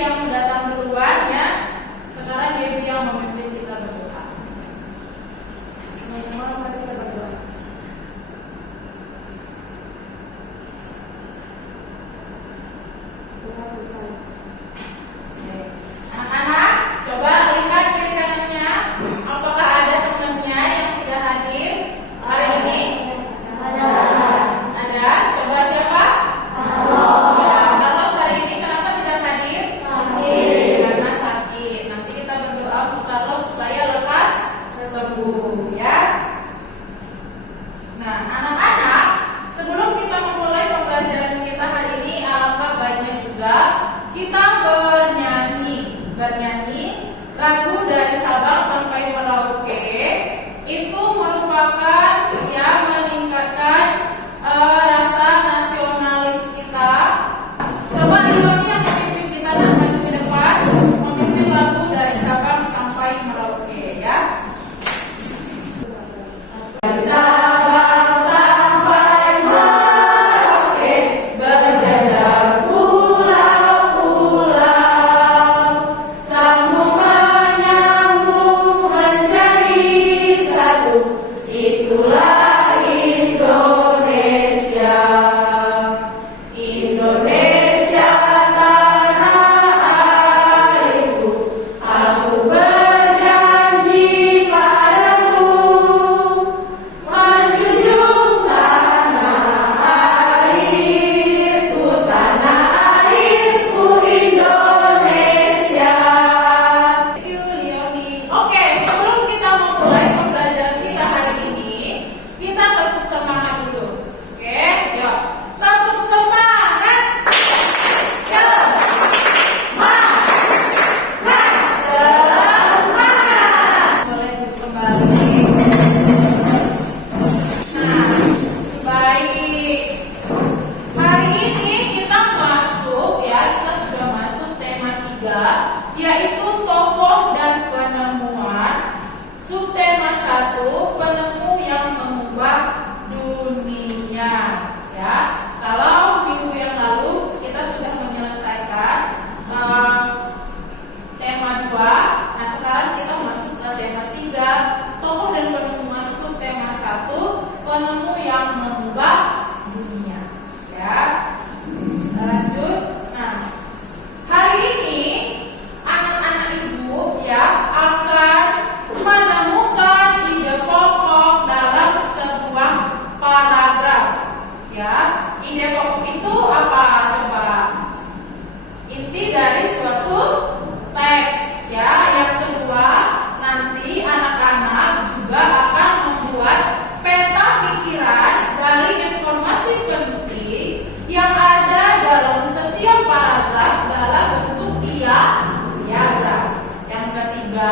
yang datang duluan ya. Sekarang Gaby yang memimpin kita berdoa. Mari kita berdoa. Anak-anak, coba lihat kiri kanannya. Apakah ada temannya yang tidak hadir hari ini? Ada. Coba siapa? Ya, Carlos hari ini kenapa tidak hadir? Karena sakit. Nanti kita berdoa untuk Carlos supaya lekas sembuh ya. Nah, anak-anak, sebelum kita memulai pembelajaran kita hari ini, alangkah baiknya juga kita bernyanyi lagu dari Sabang sampai Merauke. Itu merupakan meningkatkan rasa nasionalis kita. Coba diulangi yang memimpin kita maju ke depan, memimpin lagu dari Sabang sampai Merauke ya. Sabang sampai Merauke, berjajah pulau-pulau, sambung menyambung menjadi satu, itulah Indonesia. Indonesia tanah airku, aku berjanji padamu, menjunjung tanah airku Indonesia. Thank you, Leonie. Oke, sebelum kita memulai pembelajaran kita hari ini, kita tetap semangat dulu. Oke, yuk. Tetap semangat. Semangat. Boleh kembali. Nah, baik. Hari ini kita sudah masuk tema 3, yaitu tokoh dan penemuan. Subtema 1, penemu yang mengubah dunia. Ya, kalau minggu yang lalu kita sudah menyelesaikan tema 2, nah sekarang kita masuk ke tema 3, tokoh dan penemuan. Subtema 1, penemu yang mengubah dunia. Ya, lanjut. Nah, hari ini anak-anak ibu akan menemukan ide pokok dalam sebuah paragraf. Ya, ide pokok itu apa? Coba. Inti dari suatu teks. Ya, yang kedua, nanti anak-anak juga akan membuat peta pikiran dari informasi penting yang ada dalam setiap paragraf dalam bentuk diagram. Yang ketiga,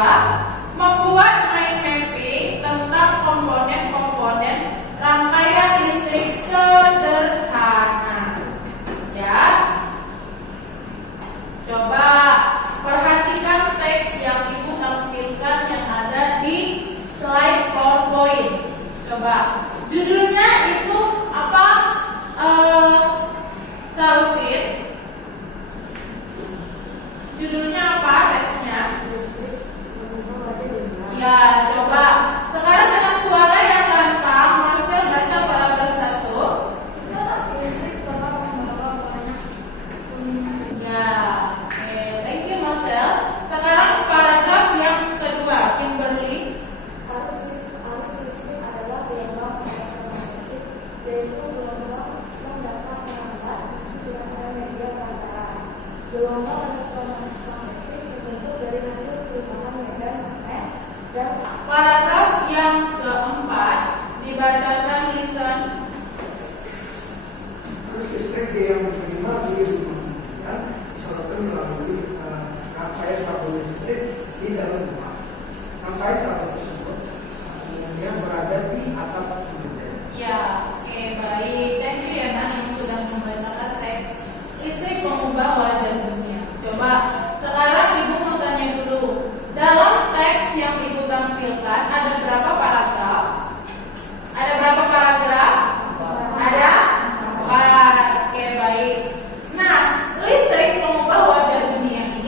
membuat mind mapping tentang komponen-komponen rangkaian listrik sederhana. Ya, coba perhatikan teks yang ibu tampilkan yang ada di slide PowerPoint. Coba judulnya itu apa? Calvin. Judulnya apa teksnya? Ya, coba sekarang dengan suara yang lantang, Marcel baca paragraf 1. Ya, oke, thank you Marcel. Sekarang paragraf yang kedua, Kimberly. Arus listrik adalah gelombang elektromagnetik, yaitu gelombang yang dapat menghambat isi dengan media perantaraan. Gelombang elektromagnetik terbentuk dari hasil perubahan medan magnet dan Paragraf yang keempat dibacakan Linton. Arus listrik yang menerima distribusikan disebabkan melalui rangkaian kabel listrik di dalam rumah. Rangkaian kabel tersebut yang berada di atap rumah. Ya, oke, baik. Thank you ya Nak yang sudah membacakan teks listrik mengubah wajah dunia. Coba sekarang ibu mau tanya dulu, dalam teks yang ibu tampilkan ada berapa paragraf? Ada berapa paragraf? Ada 4. Oke, baik. Nah, listrik mengubah wajah dunia ini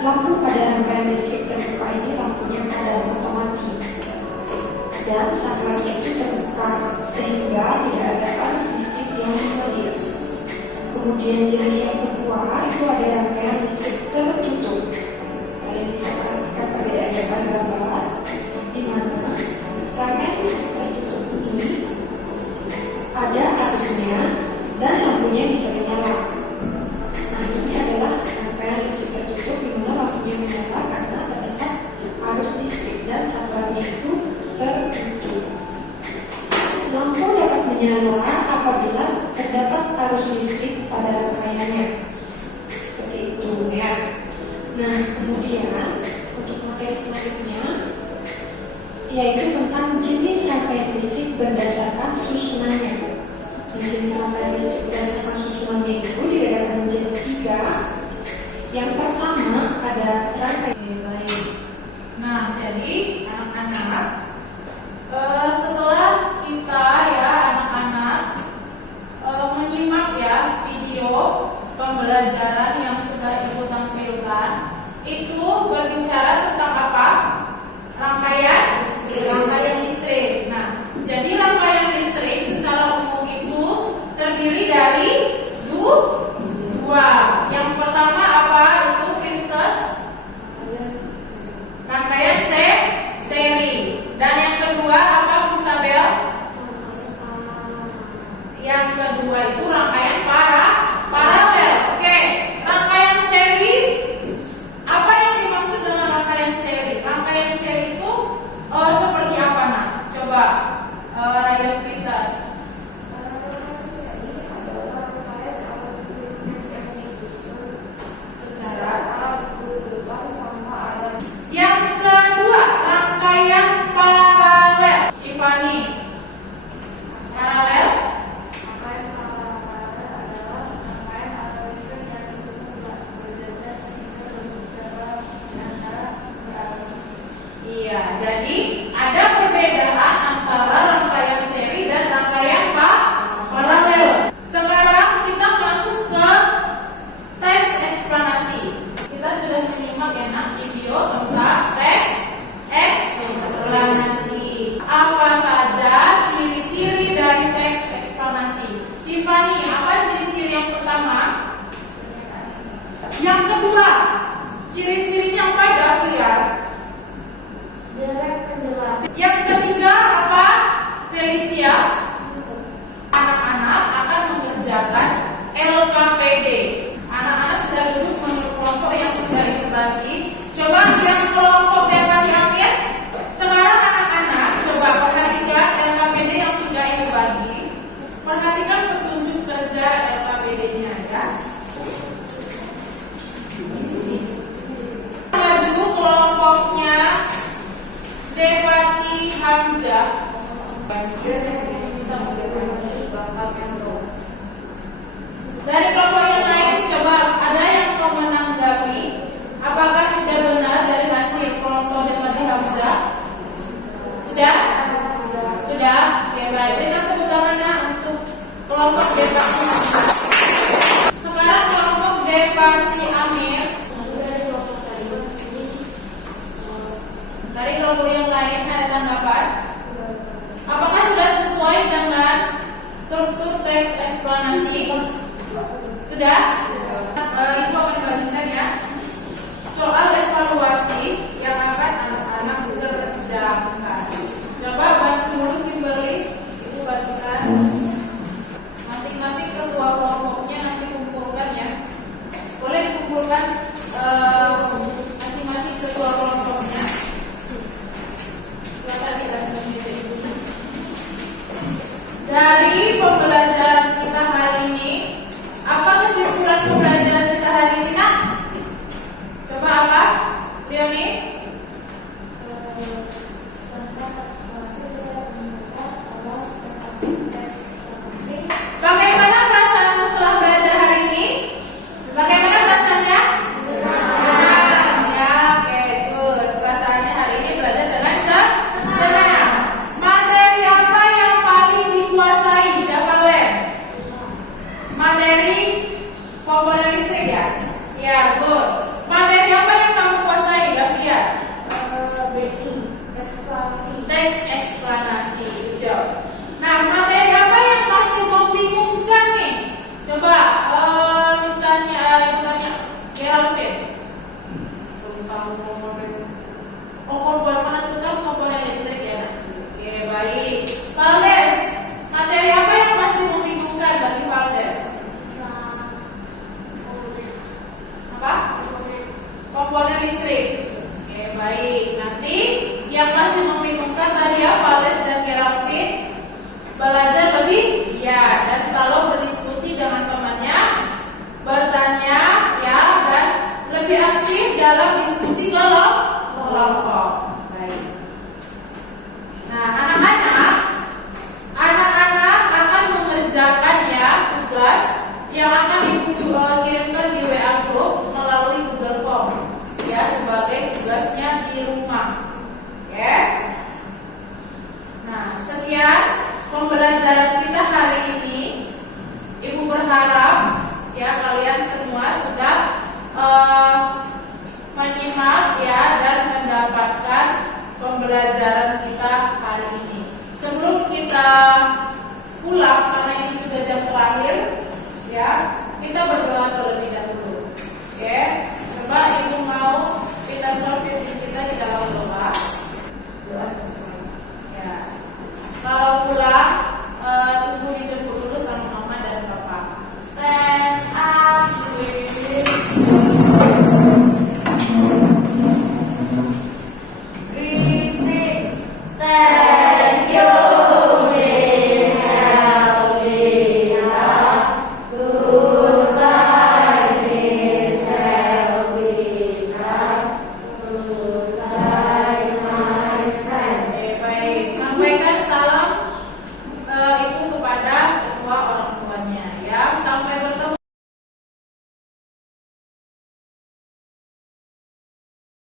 lampu pada rangkaian listrik terbuka ini lampunya keadaan otomatis dan saklarnya itu terbuka sehingga tidak ada arus listrik yang mengalir. Kemudian jenis yang kedua itu ada rangkaian listrik tertutup. Kalian bisa perhatikan perbedaannya pada gambar di mana rangkaian listrik tertutup ini ada arusnya dan lampunya bisa menyala. Nah, ini adalah rangkaian listrik tertutup di mana lampunya menyala karena terdapat arus listrik dan saklarnya itu tertutup. Lampu dapat menyala apabila terdapat arus listrik pada rangkaiannya. Seperti itu ya. Nah, kemudian untuk materi selanjutnya yaitu tentang jenis rangkaian listrik berdasarkan susunannya. Jenis rangkaian listrik berdasarkan susunannya itu dibedakan menjadi 3. Yang pertama ada rangkaian. Baik. Nah, jadi anak-anak, setelah kita ya anak-anak menyimak ya video pembelajaran yang sudah ibu tampilkan, itu berbicara tentang apa? Rangkaian listrik. Nah, jadi rangkaian listrik secara umum itu terdiri dari dua. Yang pertama apa itu, Princess? Rangkaian seri. Dan yang kedua apa, Mustabel? Yang kedua itu rangkaian paralel. Oke, rangkaian seri. Apa yang dimaksud dengan rangkaian seri? Rangkaian seri itu seperti apa, Nak? Coba Raya Peter. Yang kedua, rangkaian paralel. Tiffany. Paralel. Iya, jadi ada perbedaan antara rangkaian seri dan rangkaian paralel. Sekarang kita masuk ke teks eksplanasi. Kita sudah menyimak ya nak video tentang teks eksplanasi. Apa saja ciri-ciri dari teks eksplanasi? Tiffany, apa ciri-ciri yang pertama? Yang kedua, ciri-cirinya apa, Davian? Yang ketiga apa, Felicia? Anak-anak akan mengerjakan LKPD. Anak-anak sudah duduk menurut kelompok yang sudah dibagi. Coba yang kelompok dapat diambil. Sekarang anak-anak coba perhatikan LKPD yang sudah ibu bagi. Perhatikan petunjuk kerja LKPD-nya ya. Maju kelompoknya Dewati Hamzah. Bisa dari kelompok yang lain, coba ada yang mau menanggapi apakah sudah benar dari hasil kelompok Dewati Hamzah? Sudah? Oke, baik. Berikan tepuk tangannya untuk kelompok Dewati Hamzah. Sekarang kelompok Dewati Amir. Dari kelompok yang lain ada tanggapan? Apakah sudah sesuai dengan struktur teks eksplanasi? Sudah? Ibu akan bagikan ya soal evaluasi yang akan anak-anak kerjakan. Coba bantu dulu Kimberly, ibu bagikan. Masing-masing ketua kelompoknya nanti kumpulkan ya. Boleh dikumpulkan masing-masing ketua kelompoknya. Dari pembelajaran kita hari ini, apa kesimpulan pembelajaran kita hari ini? komponen listrik. Oke, baik. Nanti yang masih membingungkan tadi ya, Vales dan Geraldine belajar lebih giat, dan kalau berdiskusi dengan temannya, bertanya ya, dan lebih aktif dalam